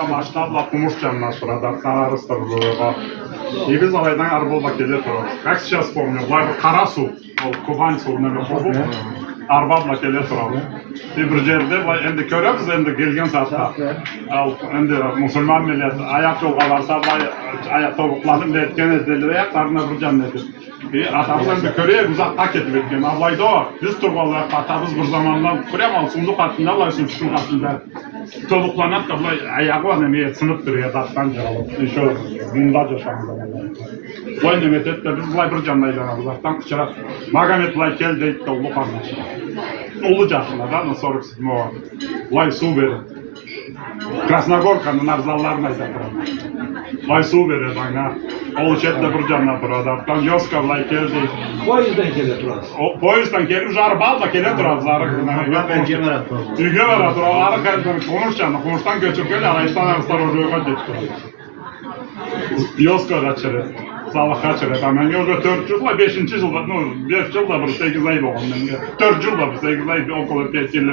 alayda maşnabla kumuşcanla şurada kararыстырып Biz alaydan araba gelir durur. Как сейчас помню, Карасу, Кубань суына кубуп, арбабла келе турабыз. Bir жерде endi көрөбүз endi келген саатта. Ал endi мусулман миллет аяк жолго барса аяк тобукланып кеткен эзделер аяктарына bir жан эди. Атабыз endi көрөбүз узакка кетип кеткен. Абайда жүз тургалы атабыз bir zamandan kurem al сундук артында алай сундук артында тобукланат да булай аягы эме сынып туруп аттан жаалып. Еще мында жашаган. Бұлай неметеді, біз бұлай бір жаннай жаңағы заттан қычырап, Магомед бұлай кел дейді де ұлы қарнашы. Ұлы жақында да, 47-ға. Бұлай су береді. Красногорканың арзаларын айтады. Бұлай су береді аңа. Ол шетті бір жанна тұрады. Аттан Йоска бұлай кел дейді. Поездан келе тұрады. Поездан келіп жарып алда келе тұрады зары. Үйге бара тұрады. Ары қайдан қоңыш жанна. Қоңыштан көшіп келе, арайыстан арыстар ожойға жетіп тұрады. Yoska'da çırı, Salah'a çırı. Ben yolda 4 yılda, 5. yılda, 5 yılda bir 8 ay oldu. 4 yılda bir 8 ay okulu 5 yılda.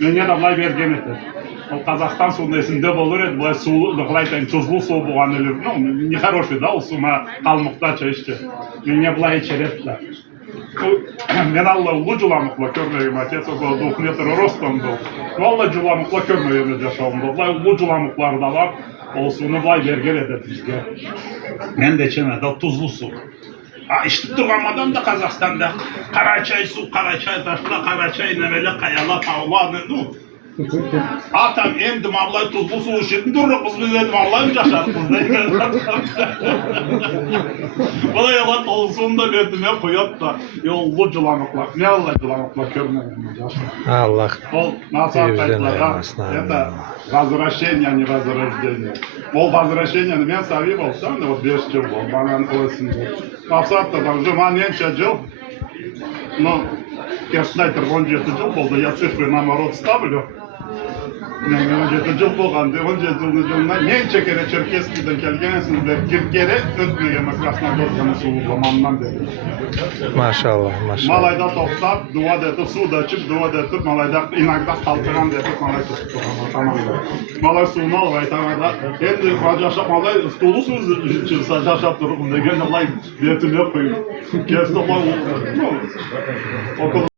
Ben yine bulay bergen ettim. O Kazakistan suunun esinde olur edi, bulay suulu, bulay tuzlu su buğan ölür. Ne хороший da, o suma kalmıkta çeşti. Ben bulay içerettiler. Ben Allah ulu julamıkla körmeyim, atesi o 9 metre rostamdı. Valla julamıkla körmeyim yaşamdı. Bulay ulu julamıklar da var. O sunu vay berger eder bizge. Ben de içemedi, tuzlu su. İçtik duramadan da Kazakistan'da Karaçay su, Karaçay taşla, Karaçay nemeli kayala, tavla, ne? Atam emdim ablayı tuzlu su içedim, dururuz biz dedim ablayım yaşarız dedim. Bana yalan olsun da verdim ya koyup da yollu cılamıklar. Ne Allah cılamıklar körmedim yaşar. Allah. Ол насад айтылады. Это возвращение, не возрождение. Ол возвращение мен саби болсам, вот 5 жыл болды, маған осында. Мақсатта уже ненче жыл. Ну, честно айтып 17 жыл болды. Я цифры наоборот ставлю. Мен 17 жыл болғанда, 17 жылына ненче кере Черкескийден келгенсіңдер, Киркере өтмеген Красногорсканы суылғаннан деді. Maşallah, maşallah. Malayda toxtab, dua etib, su da içib, dua etib, malayda inaqda qaltıran etib, malay tutub, tamam. Malay suyunu alıb, aytamada, endi yaşap, malay stulu su içirsə, yaşap durub, degen malay yetimə qoyub. Kesti, malay,